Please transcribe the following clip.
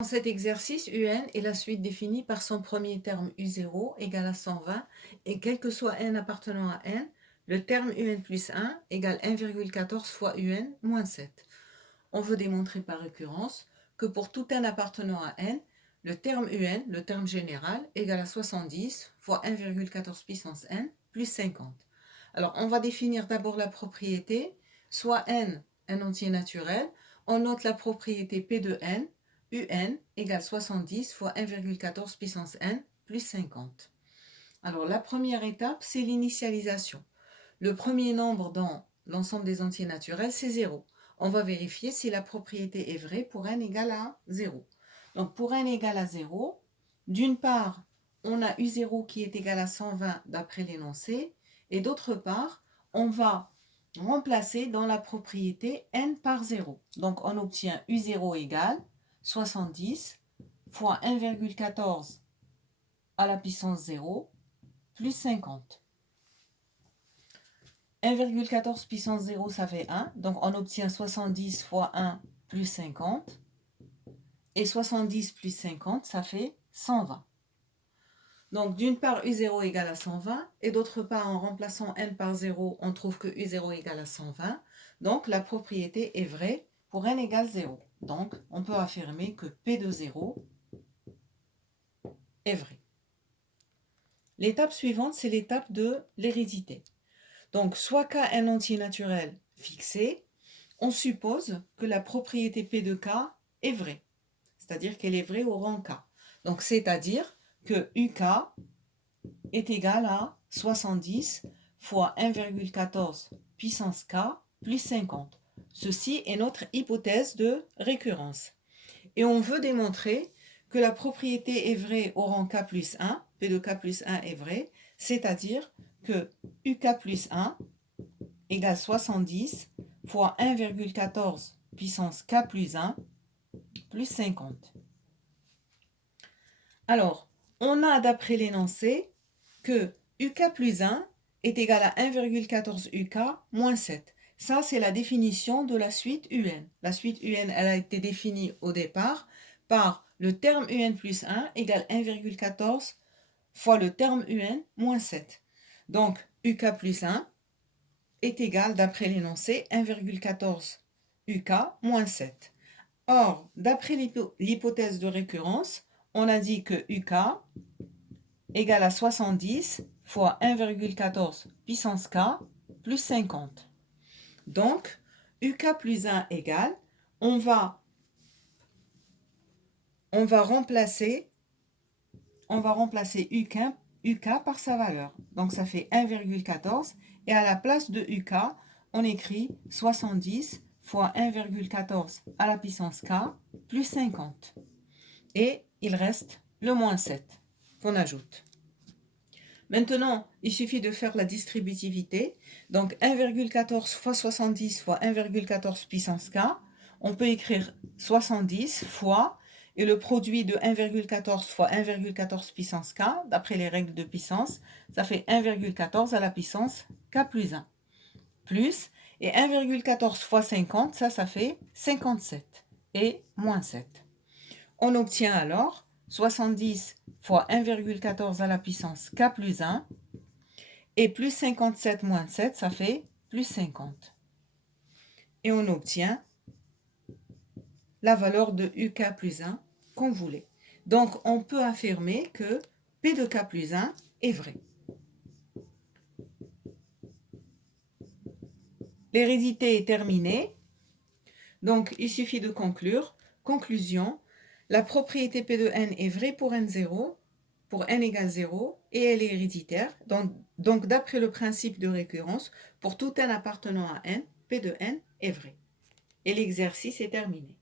Dans cet exercice, UN est la suite définie par son premier terme U0 égale à 120 et quel que soit n appartenant à n, le terme UN plus 1 égale 1,14 fois UN moins 7. On veut démontrer par récurrence que pour tout n appartenant à n, le terme UN, le terme général, égale à 70 fois 1,14 puissance n plus 50. Alors, on va définir d'abord la propriété, soit n, un entier naturel. On note la propriété P de n, UN égale 70 fois 1,14 puissance n plus 50. Alors, la première étape, c'est l'initialisation. Le premier nombre dans l'ensemble des entiers naturels, c'est 0. On va vérifier si la propriété est vraie pour n égale à 0. Donc, pour n égale à 0, d'une part, on a U0 qui est égal à 120 d'après l'énoncé, et d'autre part, on va remplacer dans la propriété n par 0. Donc, on obtient U0 égale 70 fois 1,14 à la puissance 0 plus 50. 1,14 puissance 0, ça fait 1. Donc, on obtient 70 fois 1 plus 50. Et 70 plus 50, ça fait 120. Donc, d'une part, U0 égale à 120. Et d'autre part, en remplaçant n par 0, on trouve que U0 égale à 120. Donc, la propriété est vraie pour n égale 0. Donc, on peut affirmer que P de 0 est vrai. L'étape suivante, c'est l'étape de l'hérédité. Donc, soit K est un entier naturel fixé, on suppose que la propriété P de K est vraie, c'est-à-dire qu'elle est vraie au rang K. Donc, c'est-à-dire que UK est égal à 70 fois 1,14 puissance K plus 50. Ceci est notre hypothèse de récurrence. Et on veut démontrer que la propriété est vraie au rang K plus 1, P de K plus 1 est vrai, c'est-à-dire que UK plus 1 égale 70 fois 1,14 puissance K plus 1 plus 50. Alors, on a d'après l'énoncé que UK plus 1 est égal à 1,14 UK moins 7. Ça, c'est la définition de la suite UN. La suite UN, elle a été définie au départ par le terme UN plus 1 égale 1,14 fois le terme UN moins 7. Donc, UK plus 1 est égal, d'après l'énoncé, 1,14 UK moins 7. Or, d'après l'hypothèse de récurrence, on a dit que UK égale à 70 fois 1,14 puissance K plus 50. Donc, UK plus 1 égale, on va remplacer UK par sa valeur. Donc, ça fait 1,14 et à la place de UK, on écrit 70 fois 1,14 à la puissance K plus 50. Et il reste le moins 7 qu'on ajoute. Maintenant, il suffit de faire la distributivité. Donc, 1,14 fois 70 fois 1,14 puissance K, on peut écrire 70 fois, et le produit de 1,14 fois 1,14 puissance K, d'après les règles de puissance, ça fait 1,14 à la puissance K plus 1. Plus, et 1,14 fois 50, ça fait 57, et moins 7. On obtient alors 70 fois 1,14 à la puissance K plus 1, et plus 57 moins 7, ça fait plus 50. Et on obtient la valeur de UK plus 1 qu'on voulait. Donc, on peut affirmer que P de K plus 1 est vrai. L'hérédité est terminée. Donc, il suffit de conclure. Conclusion, la propriété P de n est vraie pour n0, pour n égale 0, et elle est héréditaire. Donc, d'après le principe de récurrence, pour tout n appartenant à n, P de n est vrai. Et l'exercice est terminé.